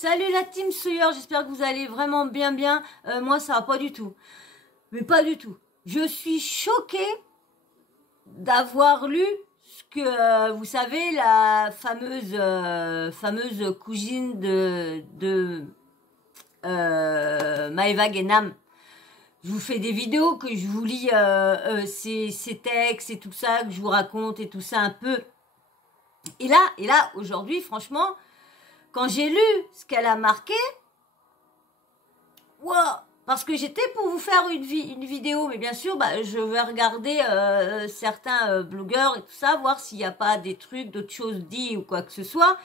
Salut la team Sawyer, j'espère que vous allez vraiment bien. Moi ça va pas du tout. Mais pas du tout. Je suis choquée d'avoir lu ce que, vous savez, la fameuse cousine de Maëva Guénam. Je vous fais des vidéos, que je vous lis ses textes et tout ça, que je vous raconte et tout ça un peu. Et là, aujourd'hui, franchement, quand j'ai lu ce qu'elle a marqué, wow, parce que j'étais pour vous faire une vidéo, mais bien sûr, je vais regarder certains blogueurs et tout ça, voir s'il n'y a pas des trucs, d'autres choses dites ou quoi que ce soit.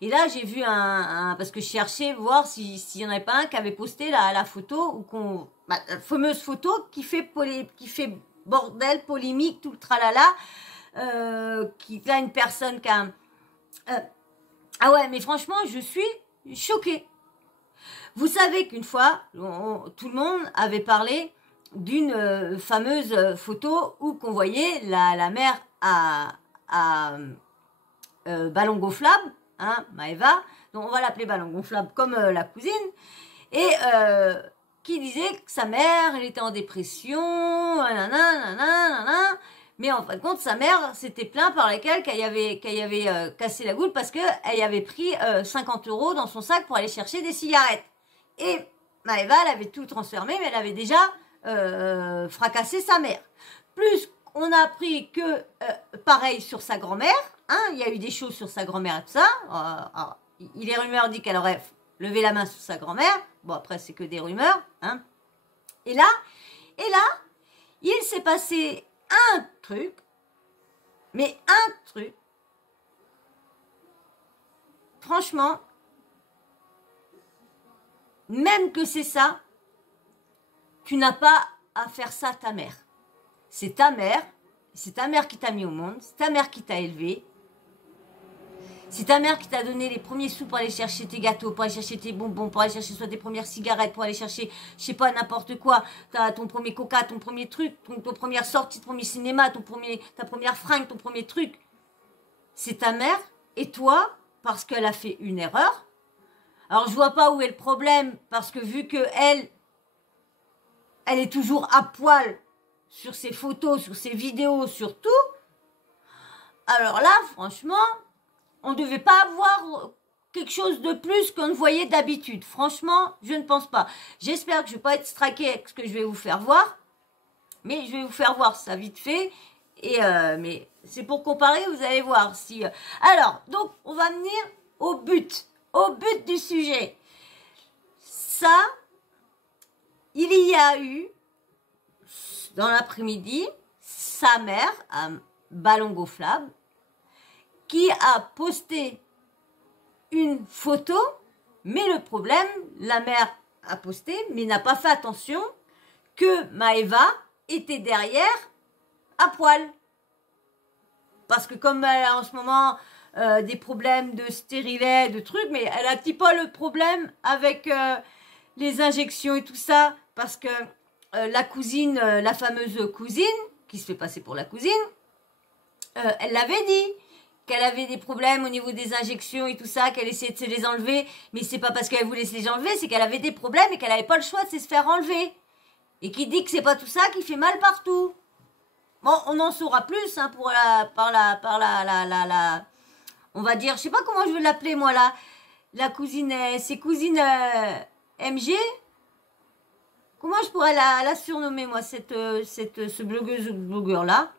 Et là, j'ai vu parce que je cherchais voir s'il n'y en avait pas un qui avait posté la photo, ou la fameuse photo qui fait bordel, polémique, tout le tralala, qui a une personne qui a... ah ouais, mais franchement, je suis choquée. Vous savez qu'une fois, tout le monde avait parlé d'une fameuse photo où qu'on voyait la mère à ballon gonflable, hein, Maëva, donc on va l'appeler ballon gonflable comme la cousine, et qui disait que sa mère, elle était en dépression, nanana, mais en fin de compte, sa mère s'était plaint par laquelle qu'elle y avait cassé la goule parce qu'elle y avait pris 50 € dans son sac pour aller chercher des cigarettes. Et Maëva, elle avait tout transformé, mais elle avait déjà fracassé sa mère. Plus, on a appris que, pareil sur sa grand-mère, hein, il y a eu des choses sur sa grand-mère et tout ça. Les rumeurs disent qu'elle aurait levé la main sur sa grand-mère. Bon, après, c'est que des rumeurs. Hein. Et là, il s'est passé un truc, mais un truc, franchement, même que c'est ça, tu n'as pas à faire ça à ta mère. C'est ta mère qui t'a mis au monde, c'est ta mère qui t'a élevé, c'est ta mère qui t'a donné les premiers sous pour aller chercher tes gâteaux, pour aller chercher tes bonbons, pour aller chercher soit tes premières cigarettes, pour aller chercher, je sais pas, n'importe quoi, ton premier coca, ton premier truc, ton première sortie, ton premier cinéma, ta première fringue, ton premier truc. C'est ta mère et toi, parce qu'elle a fait une erreur. Alors je vois pas où est le problème, parce que vu que elle est toujours à poil sur ses photos, sur ses vidéos, sur tout, alors là, franchement, on ne devait pas avoir quelque chose de plus qu'on ne voyait d'habitude. Franchement, je ne pense pas. J'espère que je ne vais pas être straquée avec ce que je vais vous faire voir, mais je vais vous faire voir ça vite fait. Et mais c'est pour comparer, vous allez voir si. Alors, donc, on va venir au but du sujet. Ça, il y a eu dans l'après-midi sa mère, un ballon gonflable, qui a posté une photo, mais le problème, la mère a posté, mais n'a pas fait attention que Maëva était derrière à poil. Parce que comme elle a en ce moment des problèmes de stérilet, de trucs, mais elle a un petit peu le problème avec les injections et tout ça, parce que la cousine, la fameuse cousine, qui se fait passer pour la cousine, elle l'avait dit, qu'elle avait des problèmes au niveau des injections et tout ça, qu'elle essayait de se les enlever, mais c'est pas parce qu'elle voulait se les enlever, c'est qu'elle avait des problèmes et qu'elle n'avait pas le choix de se faire enlever. Et qui dit que c'est pas tout ça qui fait mal partout. Bon, on en saura plus, hein, on va dire, je sais pas comment je veux l'appeler, moi, là, la cousine, c'est cousine MG. Comment je pourrais la surnommer, moi, ce blogueur-là?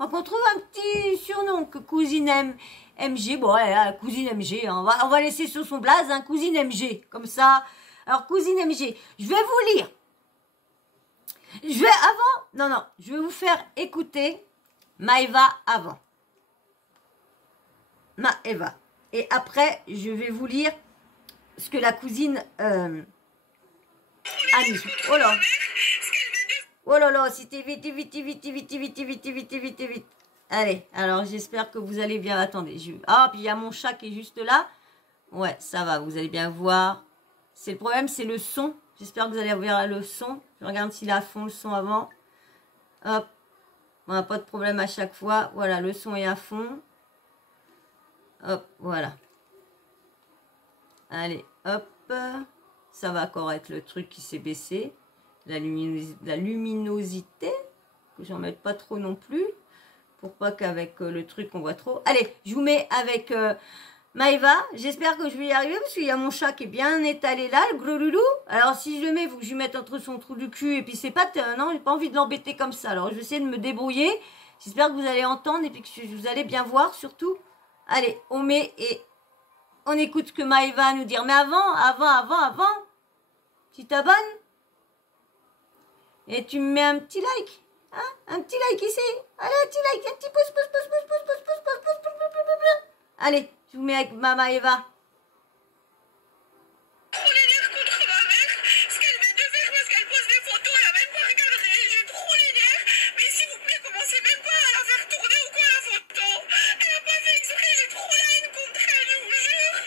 Enfin, qu'on trouve un petit surnom que cousine MG. Bon, ouais, cousine MG. Hein. On va laisser sur son blaze, hein, cousine MG. Comme ça. Alors, cousine MG. Je vais vous lire. Je vais vous faire écouter Maëva avant. Maëva. Et après, je vais vous lire ce que la cousine a mis. Oh là. Oh là là, c'était vite. Allez, alors j'espère que vous allez bien. Attendez, ah, puis il y a mon chat qui est juste là. Ouais, ça va, vous allez bien voir. C'est le problème, c'est le son. J'espère que vous allez voir le son. Je regarde s'il est à fond le son avant. Hop. On n'a pas de problème à chaque fois. Voilà, le son est à fond. Hop, voilà. Allez, hop. Ça va correcte le truc qui s'est baissé. La luminosité. Que j'en mette pas trop non plus. Pour pas qu'avec le truc on voit trop. Allez, je vous mets avec Maëva. J'espère que je vais y arriver parce qu'il y a mon chat qui est bien étalé là, le gros loulou. Alors si je le mets, il faut que je lui mette entre son trou du cul et puis c'est pas... non, j'ai pas envie de l'embêter comme ça. Alors je vais essayer de me débrouiller. J'espère que vous allez entendre et puis que vous allez bien voir surtout. Allez, on met et on écoute ce que Maëva a à nous dire. Mais avant, tu t'abonnes et tu me mets un petit like. Hein, un petit like ici. Allez, un petit like, un petit pouce. Allez, je vous mets avec Mama Eva. Trop les nerfs contre ma mère, ce qu'elle vient de faire parce qu'elle pose des photos, elle a même pas regardé, j'ai trop les nerfs, mais s'il vous plaît, commencez même pas à la faire tourner ou quoi la photo, elle a pas fait exprès, j'ai trop la haine contre elle, je vous jure.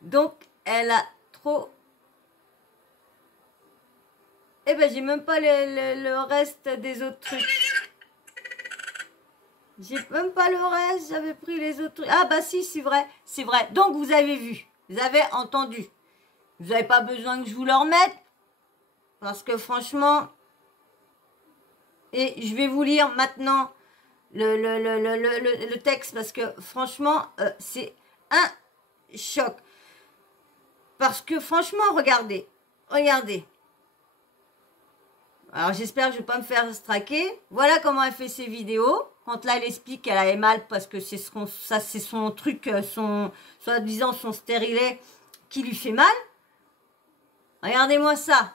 Donc, elle a trop... Eh ben, j'ai même pas le reste des autres trucs. J'ai même pas le reste, j'avais pris les autres trucs. Ah bah si, c'est vrai, c'est vrai. Donc, vous avez vu, vous avez entendu. Vous n'avez pas besoin que je vous le remette. Parce que franchement... Et je vais vous lire maintenant le texte. Parce que franchement, c'est un choc. Parce que franchement, regardez. Alors j'espère que je ne vais pas me faire straquer. Voilà comment elle fait ses vidéos. Quand là elle explique qu'elle avait mal parce que c'est son truc, soi-disant son stérilet qui lui fait mal. Regardez-moi ça.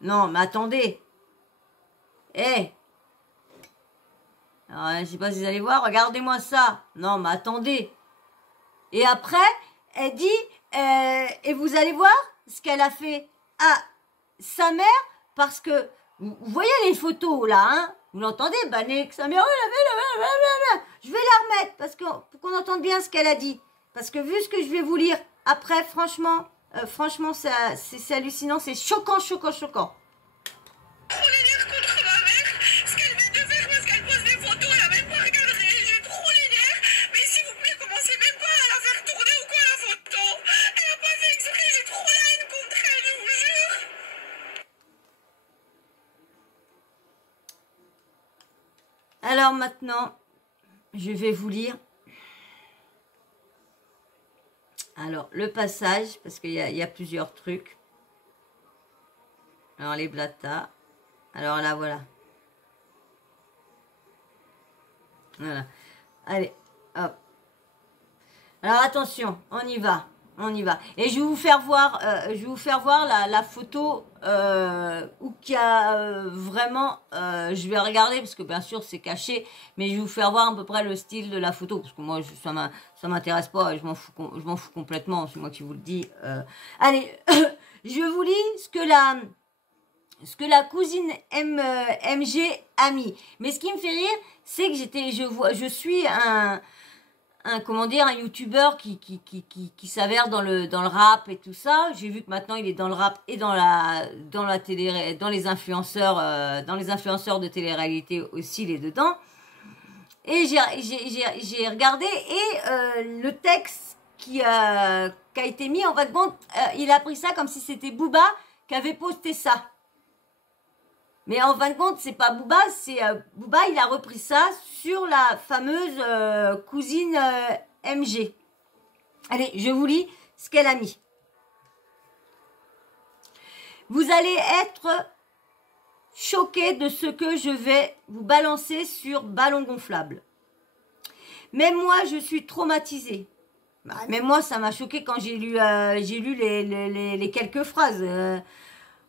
Non, mais attendez. Eh. Alors, je ne sais pas si vous allez voir. Regardez-moi ça. Non, mais attendez. Et après, elle dit, et vous allez voir ce qu'elle a fait à sa mère, parce que, vous voyez les photos là, hein, vous l'entendez, que sa mère, je vais la remettre, parce que, pour qu'on entende bien ce qu'elle a dit, parce que vu ce que je vais vous lire, après, franchement, c'est hallucinant, c'est choquant. Trop les nerfs contre ma mère, ce qu'elle vient de faire parce qu'elle pose des photos, elle a même pas regardé, j'ai trop les nerfs, mais s'il vous plaît, commencez même pas à la faire tourner ou quoi la photo, elle a pas fait exprès, j'ai trop la haine contre elle, je vous jure. Alors maintenant, je vais vous lire. Alors, le passage, parce qu'il y a plusieurs trucs. Alors, les blatas. Alors là, voilà. Voilà. Allez, hop. Alors, attention, on y va. Et je vais vous faire voir, la photo où qu'il y a vraiment, je vais regarder parce que bien sûr c'est caché, mais je vais vous faire voir à peu près le style de la photo parce que moi ça m'intéresse pas, je m'en fous complètement, c'est moi qui vous le dis. Allez, je vous lis ce que la cousine MG a mis. Mais ce qui me fait rire, c'est que je suis un youtubeur qui s'avère dans le rap et tout ça. J'ai vu que maintenant il est dans le rap et dans la télé, dans les influenceurs de télé-réalité aussi, il est dedans. Et j'ai regardé et le texte qui a été mis, en fin de compte, il a pris ça comme si c'était Booba qui avait posté ça. Mais en fin de compte, c'est pas Booba, c'est Booba, il a repris ça sur la fameuse cousine MG. Allez, je vous lis ce qu'elle a mis. Vous allez être choqués de ce que je vais vous balancer sur ballon gonflable. Même moi, je suis traumatisée. Bah, même moi, ça m'a choqué quand j'ai lu les quelques phrases.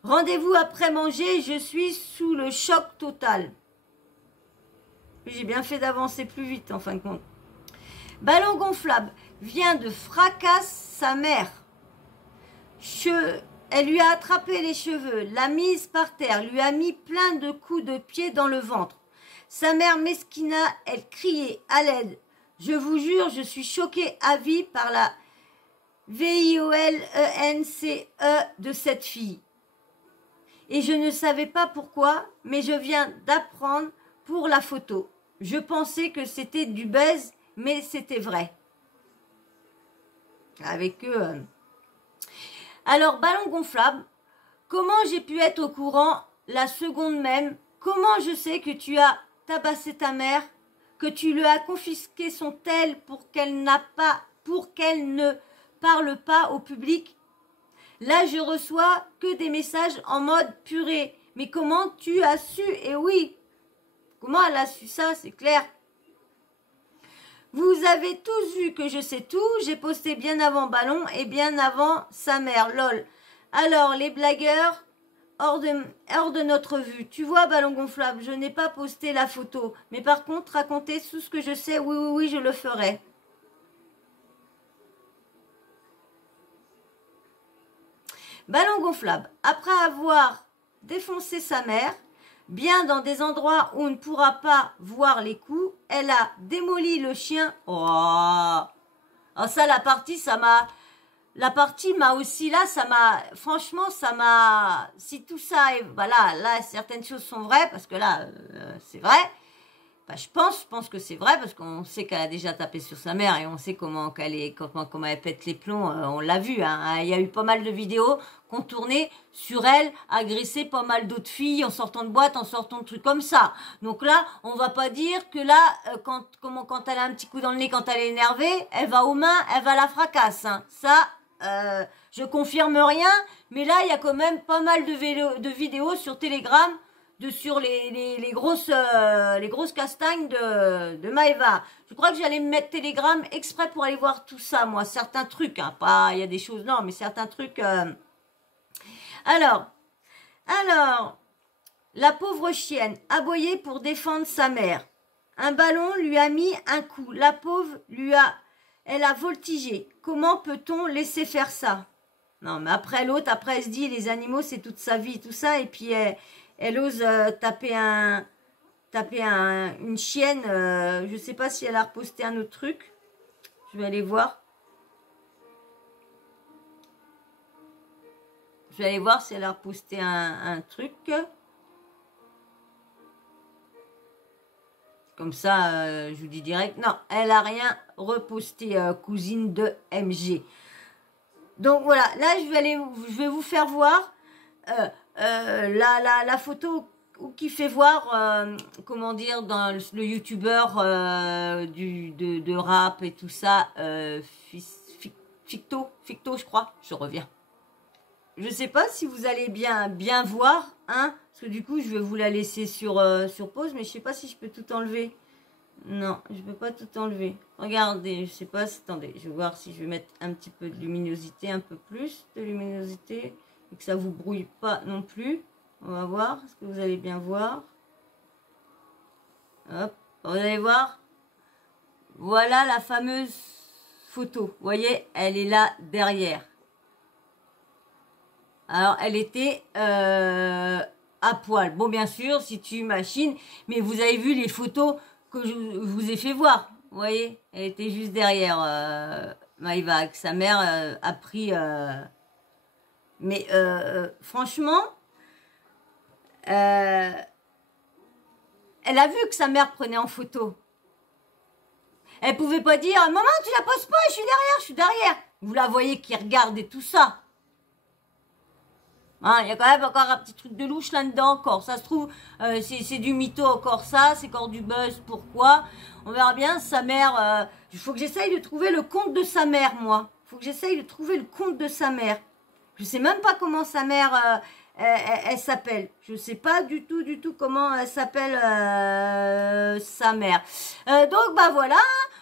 Rendez-vous après manger, je suis sous le choc total. J'ai bien fait d'avancer plus vite en fin de compte. Ballon gonflable vient de fracasse sa mère. Elle lui a attrapé les cheveux, l'a mise par terre, lui a mis plein de coups de pied dans le ventre. Sa mère mesquina, elle criait à l'aide. Je vous jure, je suis choquée à vie par la violence de cette fille. Et je ne savais pas pourquoi, mais je viens d'apprendre pour la photo. je pensais que c'était du buzz, mais c'était vrai. Avec eux. Alors, ballon gonflable, comment j'ai pu être au courant la seconde même? Comment je sais que tu as tabassé ta mère, que tu lui as confisqué son tel pour qu'elle ne parle pas au public? Là, je reçois que des messages en mode purée. Mais comment tu as su? Et oui, comment elle a su ça? C'est clair. Vous avez tous vu que je sais tout. J'ai posté bien avant Ballon et bien avant sa mère. Lol. Alors, les blagueurs, hors de notre vue. Tu vois, Ballon gonflable, je n'ai pas posté la photo. Mais par contre, raconter tout ce que je sais, oui, oui, oui, je le ferai. Ballon gonflable, après avoir défoncé sa mère, bien dans des endroits où on ne pourra pas voir les coups, elle a démoli le chien. Oh, oh ça, la partie m'a aussi, là, ça m'a, franchement, ça m'a, si tout ça est, voilà, là, certaines choses sont vraies, parce que là, c'est vrai. Enfin, je pense que c'est vrai, parce qu'on sait qu'elle a déjà tapé sur sa mère, et on sait comment elle pète les plombs, on l'a vu, hein. Il y a eu pas mal de vidéos qu'on tournait sur elle, agresser pas mal d'autres filles, en sortant de boîte, en sortant de trucs comme ça. Donc là, on va pas dire que là, quand elle a un petit coup dans le nez, quand elle est énervée, elle va aux mains, elle va à la fracasse, hein. Ça, je confirme rien, mais là, il y a quand même pas mal de vidéos sur Telegram, sur les grosses castagnes de Maëva. Je crois que j'allais me mettre Telegram exprès pour aller voir tout ça, moi. Certains trucs, hein, pas, il y a des choses, non, mais certains trucs. Alors, la pauvre chienne, aboyée pour défendre sa mère. Un ballon lui a mis un coup. La pauvre elle a voltigé. Comment peut-on laisser faire ça? Non, mais après l'autre, après elle se dit, les animaux, c'est toute sa vie, tout ça, et puis elle ose taper une chienne. Je sais pas si elle a reposté un autre truc. Je vais aller voir. Je vais aller voir si elle a reposté un truc. Comme ça, je vous dis direct. Non, elle a rien reposté, cousine de MG. Donc voilà, là je vais vous faire voir la photo qui fait voir, comment dire, dans le youtubeur de rap et tout ça, Ficto, je crois, je reviens. Je sais pas si vous allez bien voir, hein, parce que du coup, je vais vous la laisser sur pause, mais je sais pas si je peux tout enlever. Non, je peux pas tout enlever. Regardez, je sais pas, attendez, je vais voir si je vais mettre un petit peu de luminosité, un peu plus de luminosité, et que ça vous brouille pas non plus. On va voir, est-ce que vous allez bien voir? Hop, vous allez voir. Voilà la fameuse photo. Vous voyez, elle est là derrière. Alors, elle était à poil. Bon, bien sûr, si tu machines, mais vous avez vu les photos que je vous ai fait voir. Vous voyez, elle était juste derrière Maëva, que sa mère a pris. Mais franchement, elle a vu que sa mère prenait en photo. Elle pouvait pas dire, maman, tu la poses pas, je suis derrière. Vous la voyez qui regarde et tout ça. Hein, il y a quand même encore un petit truc de louche là-dedans encore. Ça se trouve, c'est du mytho encore ça, c'est encore du buzz. Pourquoi? On verra bien. Sa mère, il faut que j'essaye de trouver le compte de sa mère, moi. Il faut que j'essaye de trouver le compte de sa mère. Je sais même pas comment sa mère, elle s'appelle. Je sais pas du tout comment elle s'appelle sa mère. Donc, bah voilà.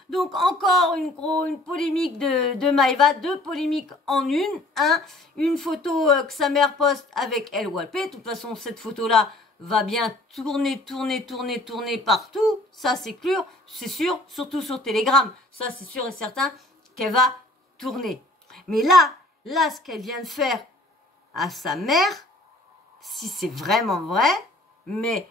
Donc, encore une polémique de Maëva, deux polémiques en une. Hein. Une photo que sa mère poste avec LYP. De toute façon, cette photo-là va bien tourner partout. Ça, c'est sûr, surtout sur Telegram. Ça, c'est sûr et certain qu'elle va tourner. Mais là, ce qu'elle vient de faire à sa mère, si c'est vraiment vrai, mais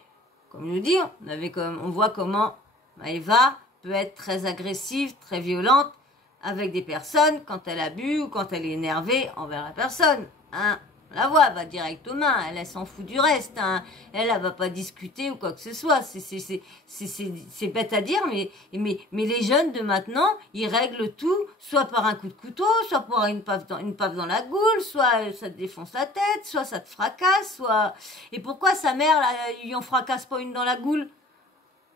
comme je dis, on voit comment Maëva peut être très agressive, très violente avec des personnes quand elle a bu ou quand elle est énervée envers la personne. Hein. On la voit, elle va direct aux mains, elle s'en fout du reste, hein. Elle va pas discuter ou quoi que ce soit. C'est bête à dire, mais les jeunes de maintenant, ils règlent tout, soit par un coup de couteau, soit par une paf dans la goule, soit ça te défonce la tête, soit ça te fracasse, soit... Et pourquoi sa mère, là, lui en fracasse pas une dans la goule?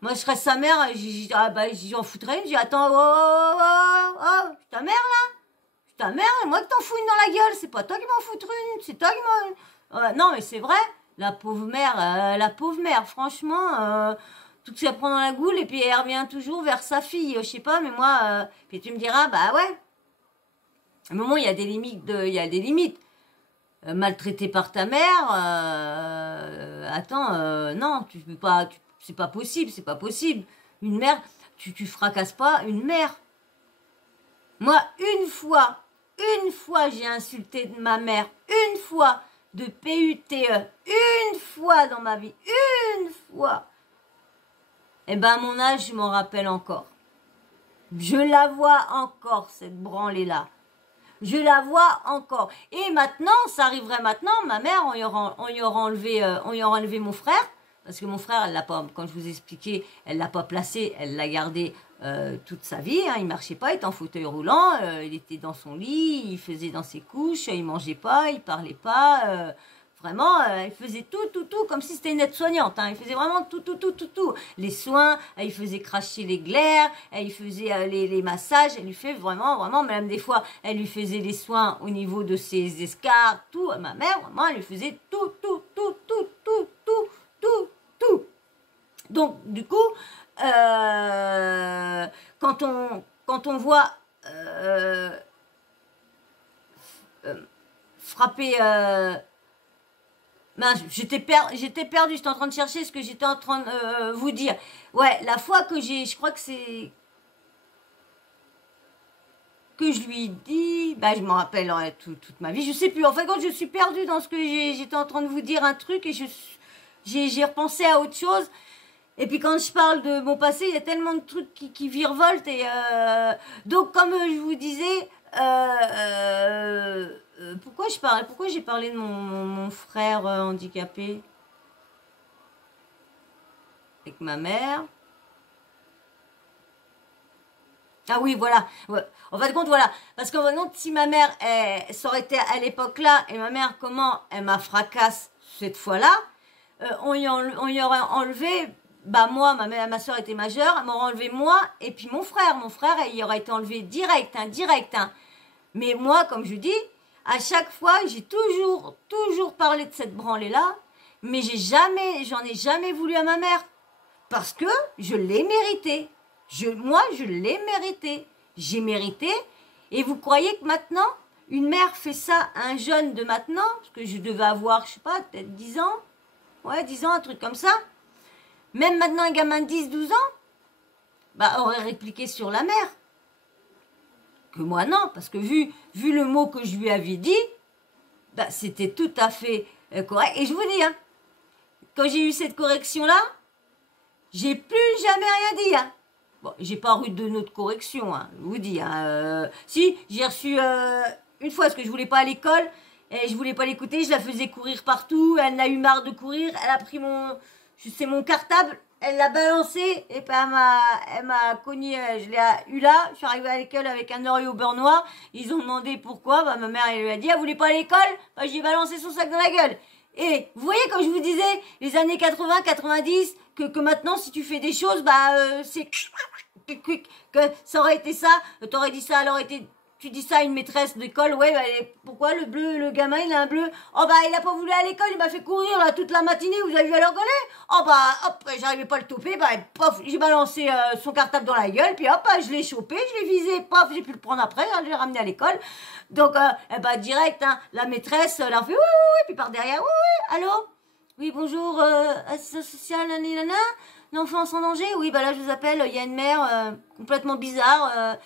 Moi, je serais sa mère, j'en foutrais une, je dis, attends, ta mère, là? Ta mère, moi que t'en fous une dans la gueule, c'est pas toi qui m'en foutre une, c'est toi qui m'en... non, mais c'est vrai, la pauvre mère, franchement, tout ce qu'elle prend dans la goule, et puis elle revient toujours vers sa fille, je sais pas, mais moi, puis tu me diras, bah ouais, à un moment, il y a des limites, maltraité par ta mère, attends, non, tu peux pas, c'est pas possible, une mère, tu fracasses pas une mère. Moi, une fois, j'ai insulté ma mère, une fois, de PUTE, une fois dans ma vie, une fois. Eh ben, à mon âge, je m'en rappelle encore. Je la vois encore, cette branlée-là. Je la vois encore. Et maintenant, ça arriverait maintenant, ma mère, on y aura enlevé mon frère. Parce que mon frère, elle l'a pas, quand je vous ai expliqué, elle l'a pas placé, elle l'a gardé toute sa vie. Hein, il marchait pas, il était en fauteuil roulant, il était dans son lit, il faisait dans ses couches, il mangeait pas, il parlait pas. Vraiment, il faisait tout, comme si c'était une aide-soignante. Hein, il faisait vraiment tout. Les soins, il faisait cracher les glaires, il faisait les massages, elle lui fait vraiment, même des fois, elle lui faisait les soins au niveau de ses escarres, tout. Ma mère, vraiment, elle lui faisait tout. Donc, du coup, quand on voit frapper... j'étais perdue, j'étais en train de chercher ce que j'étais en train de vous dire. Ouais, la fois que je crois que c'est... que je lui dis... Bah, je m'en rappelle toute ma vie, je sais plus. En fait, quand je suis perdue dans ce que j'étais en train de vous dire un truc et j'ai repensé à autre chose. Et puis quand je parle de mon passé, il y a tellement de trucs qui virevoltent. Et donc, comme je vous disais, pourquoi j'ai parlé de mon frère handicapé avec ma mère? Ah oui, voilà. Ouais. En fin de compte, voilà. Parce qu'en fin de compte, si ma mère, ça aurait été à l'époque-là, et ma mère, comment elle m'a fracasse cette fois-là, on y aurait enlevé... Bah moi, ma soeur était majeure, elle m'aurait enlevé moi et puis mon frère. Mon frère, il aurait été enlevé direct. Mais moi, comme je dis, à chaque fois, j'ai toujours parlé de cette branlée-là, mais j'en ai jamais voulu à ma mère. Parce que je l'ai mérité. Moi, je l'ai mérité. J'ai mérité. Et vous croyez que maintenant, une mère fait ça à un jeune de maintenant, parce que je devais avoir, je sais pas, peut-être 10 ans. Ouais, 10 ans, un truc comme ça. Même maintenant, un gamin de 10-12 ans, bah, aurait répliqué sur la mère. Que moi, non, parce que vu le mot que je lui avais dit, bah, c'était tout à fait correct. Et je vous dis, hein, quand j'ai eu cette correction-là, j'ai plus jamais rien dit. Hein. Bon, j'ai pas eu de note correction, hein, je vous dis. Hein, si, j'ai reçu une fois, parce que je voulais pas à l'école, et je voulais pas l'écouter, je la faisais courir partout, elle en a eu marre de courir, elle a pris mon cartable, elle l'a balancé, et puis elle m'a cogné, je l'ai eu là, je suis arrivée à l'école avec un Oreo au beurre noir, ils ont demandé pourquoi, bah ma mère elle lui a dit, ah, vous voulez pas à l'école? Bah j'ai balancé son sac dans la gueule. Et vous voyez, quand je vous disais, les années 80, 90, que maintenant, si tu fais des choses, bah, c'est que ça aurait été ça, t'aurais dit ça, alors tu dis ça à une maîtresse d'école, ouais, bah, pourquoi le gamin, il a un bleu? Oh, bah, il a pas voulu aller à l'école, il m'a fait courir, là, toute la matinée, vous avez vu à leur gueuler? Oh, bah, hop, j'arrivais pas à le toper, bah, pof, j'ai balancé son cartable dans la gueule, puis hop, je l'ai chopé, je l'ai visé, pof, j'ai pu le prendre après, hein, je l'ai ramené à l'école. Donc, bah, direct, hein, la maîtresse, elle a fait, oui, puis par derrière, oui, allô? Oui, bonjour, assistance sociale, nanana, l'enfant sans danger? Oui, bah, là, je vous appelle, il y a une mère complètement bizarre,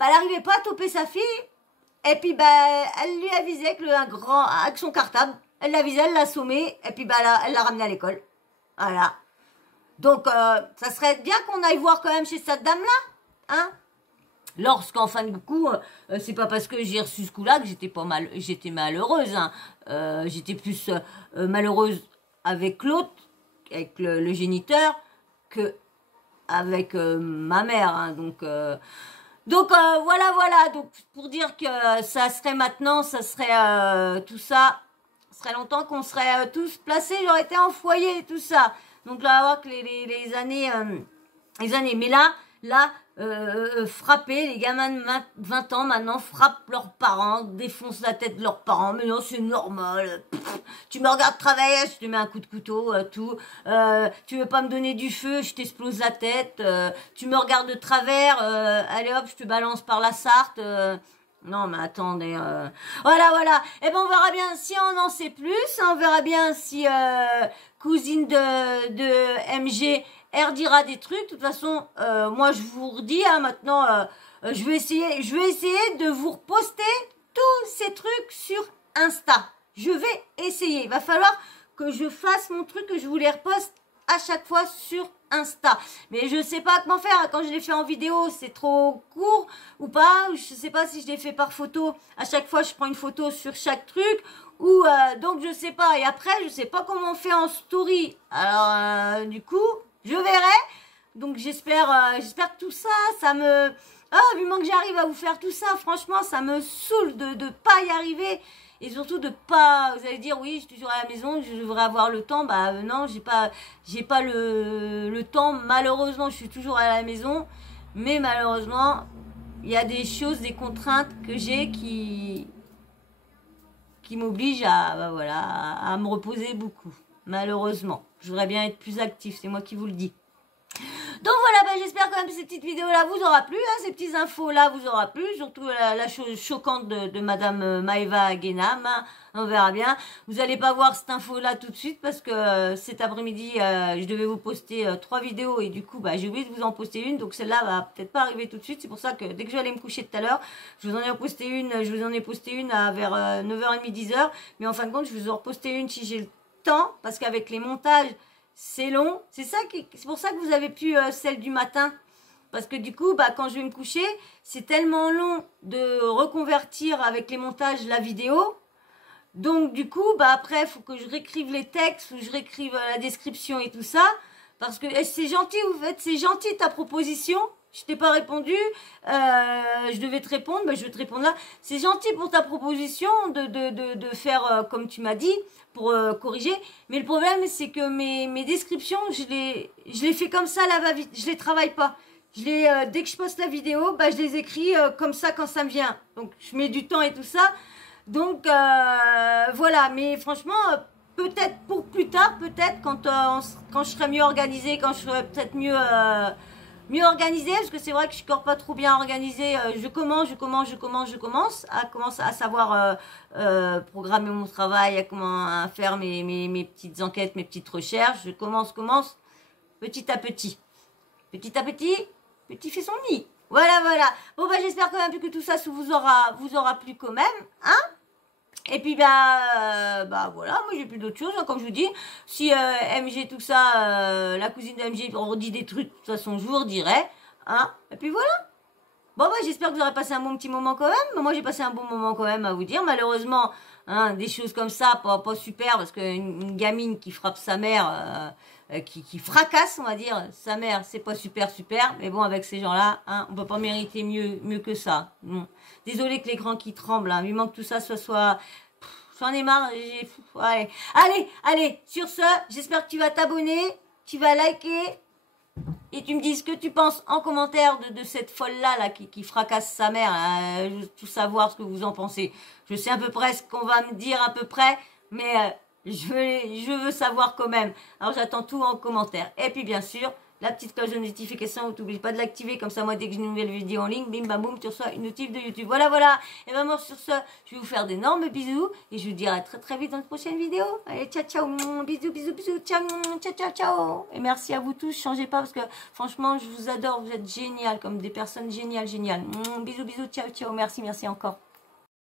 elle n'arrivait pas à toper sa fille, et puis bah, elle lui avisait avec son cartable, elle l'avisait, elle l'a assommé, et puis bah, elle l'a ramené à l'école. Voilà. Donc, ça serait bien qu'on aille voir quand même chez cette dame-là, hein. Lorsqu'en fin de coup, c'est pas parce que j'ai reçu ce coup-là que j'étais malheureuse. Hein. J'étais plus malheureuse avec l'autre, avec le géniteur, que avec ma mère. Hein. Donc voilà. Donc pour dire que ça serait maintenant, ça serait tout ça, ça serait longtemps qu'on serait tous placés. J'aurais été en foyer et tout ça. Donc là, on va voir que les années, mais là, frapper, les gamins de 20 ans maintenant frappent leurs parents, défoncent la tête de leurs parents, mais non, c'est normal. Pff, tu me regardes travailler, je te mets un coup de couteau, tout. Tu veux pas me donner du feu, je t'explose la tête. Tu me regardes de travers, allez hop, je te balance par la Sarthe. Non, mais attendez. Voilà. Eh ben, on verra bien si on en sait plus. On verra bien si cousine de MG, elle dira des trucs. De toute façon, moi, je vous redis, hein, maintenant, je vais essayer de vous reposter tous ces trucs sur Insta. Je vais essayer. Il va falloir que je fasse mon truc, que je vous les reposte à chaque fois sur Insta. Mais je sais pas comment faire. Quand je l'ai fait en vidéo, c'est trop court ou pas. Je sais pas si je l'ai fait par photo. À chaque fois, je prends une photo sur chaque truc. Ou donc je sais pas. Et après, je sais pas comment on fait en story. Alors du coup, je verrai. Donc j'espère que tout ça, ça me... Ah, du moment que j'arrive à vous faire tout ça, franchement, ça me saoule de pas y arriver. Et surtout de pas, vous allez dire, oui, je suis toujours à la maison, je devrais avoir le temps. Bah non, j'ai pas le temps. Malheureusement, je suis toujours à la maison. Mais malheureusement, il y a des choses, des contraintes que j'ai qui m'obligent à me reposer beaucoup. Malheureusement. Je voudrais bien être plus actif, c'est moi qui vous le dis. Donc voilà, j'espère quand même que cette petite vidéo là vous aura plu, hein, ces petites infos là vous aura plu, surtout la chose choquante de Madame Maëva Guénam, hein, on verra bien. Vous n'allez pas voir cette info là tout de suite parce que cet après-midi je devais vous poster 3 vidéos et du coup j'ai oublié de vous en poster une, donc celle-là va peut-être pas arriver tout de suite. C'est pour ça que dès que je vais aller me coucher tout à l'heure, je vous en ai posté une vers 9h30, 10h, mais en fin de compte je vous en reposté une si j'ai le temps, parce qu'avec les montages c'est long, c'est pour ça que vous avez pu celle du matin. Parce que du coup, quand je vais me coucher, c'est tellement long de reconvertir avec les montages la vidéo. Donc du coup, après, il faut que je réécrive les textes, ou je réécrive la description et tout ça. Parce que c'est gentil, vous faites, c'est gentil ta proposition. Je t'ai pas répondu, je devais te répondre, je vais te répondre là. C'est gentil pour ta proposition de faire comme tu m'as dit, pour corriger. Mais le problème, c'est que mes descriptions, je les fais comme ça, là, va-vite. Je les travaille pas. Dès que je poste la vidéo, je les écris comme ça quand ça me vient. Donc, je mets du temps et tout ça. Donc, voilà. Mais franchement, peut-être pour plus tard, peut-être quand je serai mieux organisée, quand je serai peut-être mieux organisée, parce que c'est vrai que je suis encore pas trop bien organisée. Je commence à savoir programmer mon travail, à faire mes petites enquêtes, mes petites recherches. Je commence petit à petit. Petit fait son nid. Voilà. Bon j'espère quand même que tout ça vous aura plu quand même, hein. Et puis voilà, moi j'ai plus d'autres choses, hein, comme je vous dis. Si MG tout ça, la cousine de MG redit des trucs, de toute façon je vous redirai, hein. Et puis voilà. Bon j'espère que vous aurez passé un bon petit moment quand même. Moi j'ai passé un bon moment quand même à vous dire. Malheureusement, hein, des choses comme ça, pas super, parce qu'une gamine qui frappe sa mère, qui fracasse, on va dire, sa mère, c'est pas super. Mais bon, avec ces gens-là, hein, on peut pas mériter mieux que ça. Non. Désolé que l'écran qui tremble, hein. Il manque tout ça, soit... J'en ai marre. Ouais. Allez, sur ce, j'espère que tu vas t'abonner, tu vas liker, et tu me dis ce que tu penses en commentaire de cette folle-là qui fracasse sa mère. Hein, tout savoir ce que vous en pensez. Je sais à peu près ce qu'on va me dire à peu près, mais je veux savoir quand même. Alors j'attends tout en commentaire. Et puis bien sûr, la petite cloche de notification, n'oublie pas de l'activer, comme ça moi dès que j'ai une nouvelle vidéo en ligne, bim bam boum, tu reçois une notif de YouTube. Voilà. Et vraiment sur ce, je vais vous faire d'énormes bisous et je vous dirai très vite dans une prochaine vidéo. Allez, ciao, bisous, ciao. Et merci à vous tous, changez pas parce que franchement je vous adore, vous êtes génial, comme des personnes géniales. Bisous, ciao, merci encore.